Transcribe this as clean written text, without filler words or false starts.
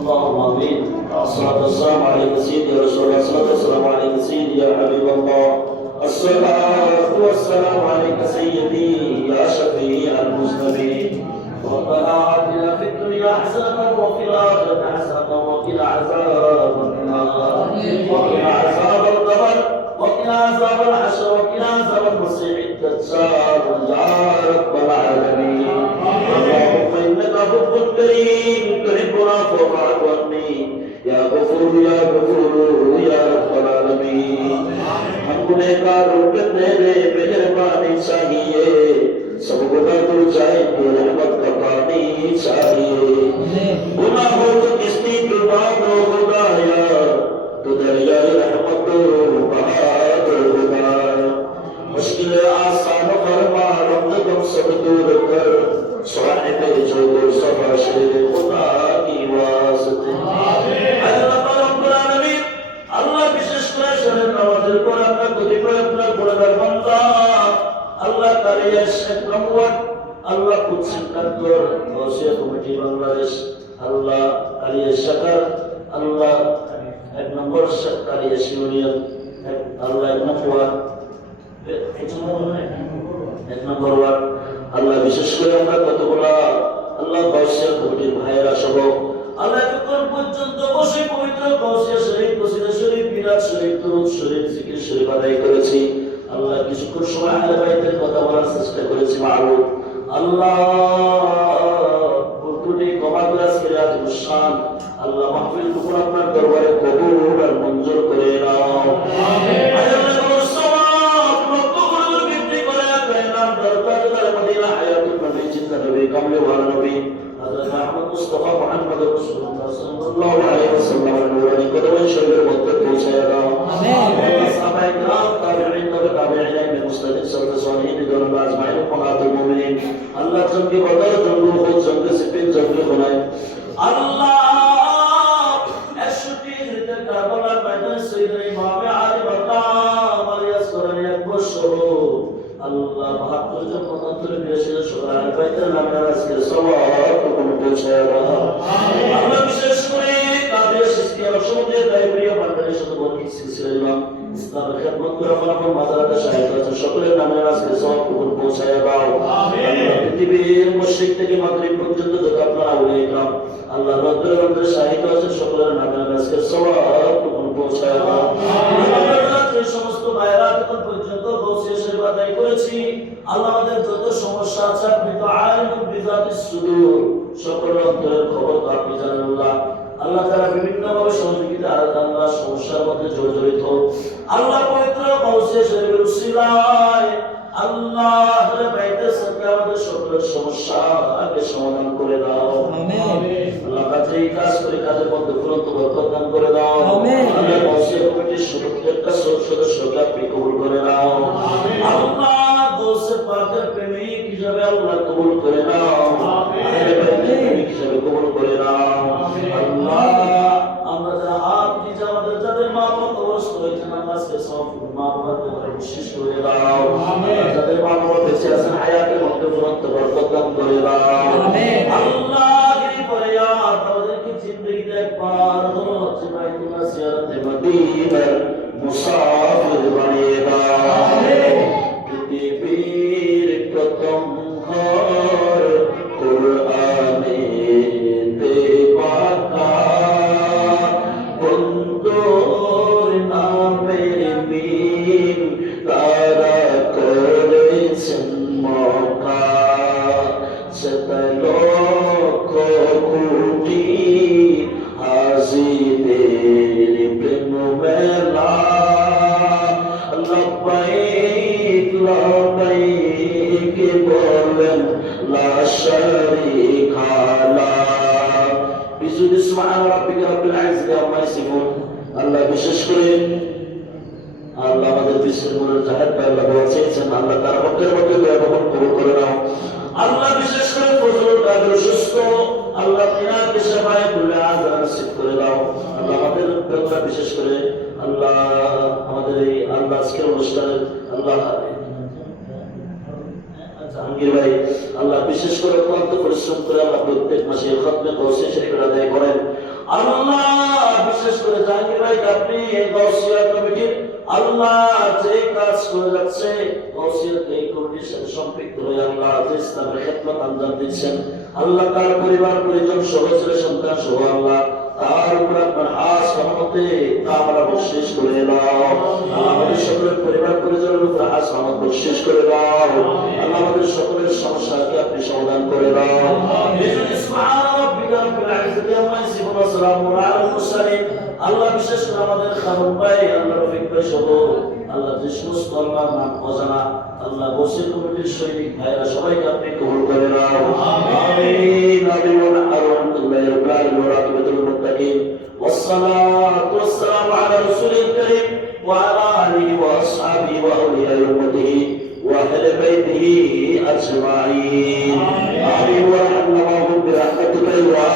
اللهم امين. الصلاه والسلام عليك سيدي يا رسول الله، الصلاه والسلام عليك سيدي يا حبيب الله، الصلاه والسلام عليك سيدي يا شفيع المذنبين. ربنا آتنا في الدنيا حسنة وفي الآخرة حسنة وقنا عذاب النار، وقنا عذاب القبر، وقنا عذاب الحشر، وقنا عذاب المسيح الدجال يا رب العالمين. اللهم إنك عفو كريم تحب العفو فاعف عني يا غفور يا غفور يا رب العالمين. हम गुनहगार होकर तेरे मेहरबानी चाहिए, सब गुनाह धुल जाएंगे, रहमत का पानी चाहिए। गुनाह हो तो किसकी जुबान हो खुदाया, तो दरियाए रहमत बहा दो खुदाया। मुश्किलें आसान फरमा, गम सब दूर कर, साहिब जो सफा शेर खुदा की वास्ते। আল্লাহ বিশেষ করে শরীর নামাজের পর আপনার দুটি করে আপনার গুণাগার বান্দা আল্লাহ কারিয়া শেখ মোহাম্মদ আল্লাহ কুৎসিত কাদ্দর ওসিয়া কমিটি বাংলাদেশ আল্লাহ কারিয়া শাখার আল্লাহ 1 নম্বর কারিয়া ইউনিয়ন আল্লাহ 1 নম্বর ওয়ার্ড 1 নম্বর ওয়ার্ড আল্লাহ বিশেষ করে আমরা কতগুলা আল্লাহ ওসিয়া কমিটির ভাইয়েরা সহ আল্লাহ যতক্ষণ পর্যন্ত বসে পবিত্র কাউসিয়া শরীফ কসিদা শরীফ বিরাট শরীফ দরুদ শরীফ জিকির শরীফ আদায় করেছি। আল্লাহ কিছুক্ষণ সময় আহলে বাইতের কথা বলার চেষ্টা করেছি মাহবুব আল্লাহ ভুলত্রুটি ক্ষমা করে আজকের আজমুসান আল্লাহ মাহফিল টুকুন আপনার দরবারে কবুল আর মঞ্জুর করে নাও। আমিন। আল্লাহ কোন সওয়াব লক্ষ করে বৃদ্ধি করে দেন দরকার মদিনা হায়াতুল নবী জিন্দা নবী কামলে ওয়ালা নবী হযরত আহমদ মুস্তাফা মুহাম্মদ রাসূলুল্লাহ সাল্লাল্লাহু আলাইহি ওয়াসাল্লাম এর নূরানি কদমে শরীফের মধ্যে পৌঁছায় দাও। আমিন। সাহাবায়ে کرام তাবেঈন তাবেঈন মুসলিমিন সাল্লাল্লাহু বিদরুল আজমাইন ওয়ালাতুল মুমিনিন আল্লাহ জঙ্গে বদর জঙ্গে উহুদ জঙ্গে সিফিন জঙ্গে হুনাইন আল্লাহ 61 হিজরতের কারবালার ময়দানে সাইয়্যিদনা ইমাম আলী মাকাম আলিয়াস করেন এক বছর আল্লাহ 72 জন মতান্তরে বিশেষ সুরায় বাইতের নামে আজকে সওয়াব কোন পৌঁছায় দাও। আমিন। আল্লাহ বিশেষ করে কাদের সিস্টেম সমুদ্রে দায়প্রিয় বান্দাদের সাথে বর্ণিত সিলসিলা ইসলামের খেদমত করে ফলাফল মাজারাতে শাহিদ আছেন সকলের নামে আজকে সওয়াব কোন পৌঁছায় দাও। আমিন। পৃথিবীর মুশরিক থেকে মাগরিব পর্যন্ত যত আপনারা আউলিয়া ইকরাম আল্লাহ রব্বুল আলামিন শাহিদ আছেন সকলের নামে আজকে সওয়াব কোন পৌঁছায় দাও। আমিন। এই সমস্ত ভাইরা যখন পর্যন্ত বসিয়ে সেবা আদায় করেছি আল্লাহ আমাদের যত সমস্যা আছে আপনি তো আলিমুল বিজাতিস সুদূর সকল অন্তরের খবর তো আপনি জানেন আল্লাহ। আল্লাহ তাআলা বিভিন্ন ভাবে সহযোগিতা আর আল্লাহ সমস্যার মধ্যে জড়িত আল্লাহ পবিত্র বসিয়ে শরীরের উসিলায় আল্লাহর বাইতে সরকার আমাদের সকল সমস্যা আগে সমাধান করে দাও। আমিন। আল্লাহ কাছে এই কাজ করে কাজের মধ্যে ফুরন্ত বরকত দান করে দাও। আমিন। আল্লাহ বসিয়ে কমিটির প্রত্যেকটা সদস্যকে আপনি কবুল করে নাও। আমিন। আল্লাহ দোষে পাকের প্রেমিক হিসাবে আল্লাহ কবুল করে নাও। আমিন। প্রেমিক হিসাবে কবুল করে নাও। আল্লাহ আমরা যারা হাত দিয়ে আমাদের যাদের মা বাবা অবস্থা হয়েছে নামাজকে সব মা বাবাকে বিশেষ করে দাও। আমিন। যাদের মা বাবা বেঁচে আছেন হায়াতের মধ্যে ফুরন্ত বরকত দান করে দাও। আমিন। আল্লাহ এই ফরিয়াদ আমাদেরকে জিন্দেগিতে একবার হলো বাইতুল্লাহ জিয়ারতে মদিনার মুসাফির বানিয়ে দাও। আমিন। পৃথিবীর প্রথম ঘর কোরআনেতে পাকা বন্ধুর নামে মিম তারা করেছেন মক্কা শত লক্ষ কোটি হাজিদের প্রেম মেলা লব্বাইক লব্বাইক বলেন লা শারীকা লাহ বিজুদি সুবহান রাব্বিকা রাব্বিল ইজ্জাতি আম্মা ইয়াসিফুন। আল্লাহ বিশেষ করে আল্লাহ আমাদের বিশ্বের মনে জাহেদ ভাই আল্লাহ দোয়া চেয়েছেন আল্লাহ তার হকের মধ্যে দোয়া কবুল করে নাও। আল্লাহ বিশেষ করে ফজলুল কাদের সুস্থ আল্লাহ তিনাকে সেবায় বলে আজান নসিব করে দাও। আল্লাহ আমাদের কথা বিশেষ করে আল্লাহ আমাদের এই আল্লাহ আজকের অনুষ্ঠানে আল্লাহ জাহাঙ্গীর ভাই আল্লাহ বিশেষ করে অত্যন্ত পরিশ্রম করে আল্লাহ প্রত্যেক মাসে খতমে কৌশে শরীফ আদায় করেন। গাউসিয়া কমিটির আল্লাহ যে কাজ করে যাচ্ছে গাউসিয়া এই কমিটির সাথে সম্পৃক্ত হয়ে আল্লাহ যে ইসলামের খেদমত আঞ্জাম দিচ্ছেন আল্লাহ তার পরিবার পরিজন সহ ছেলে সন্তান সহ আল্লাহ তার উপর আপনার হাস রহমতে আমরা বকশিশ করে দাও। আমাদের সকলের পরিবার পরিজনের উপর হাস রহমত বকশিশ করে দাও। আল্লাহ আমাদের সকলের সমস্যাকে আপনি সমাধান করে দাও। আল্লাহ বিশেষ করে আমাদের খাবুল ভাই আল্লাহ রফিক ভাই সহ আল্লাহ যে সমস্ত আল্লাহর নাম অজানা আল্লাহ বসির কমিটির সৈনিক ভাইরা সবাইকে আপনি কবুল করে নাও। আমিন আমিন আলহামদুলিল্লাহি রাব্বিল আলামিন ওয়া রাহমাতুল মুত্তাকিন ওয়াসসালাতু ওয়াসসালামু আলা রাসূলিল কারীম ওয়া আলা আলিহি ওয়া আসহাবিহি ওয়া আউলিয়াই উম্মতিহি ওয়া আহলি বাইতিহি আজমাইন। আমিন ওয়া রাহমাতুল্লাহি ওয়া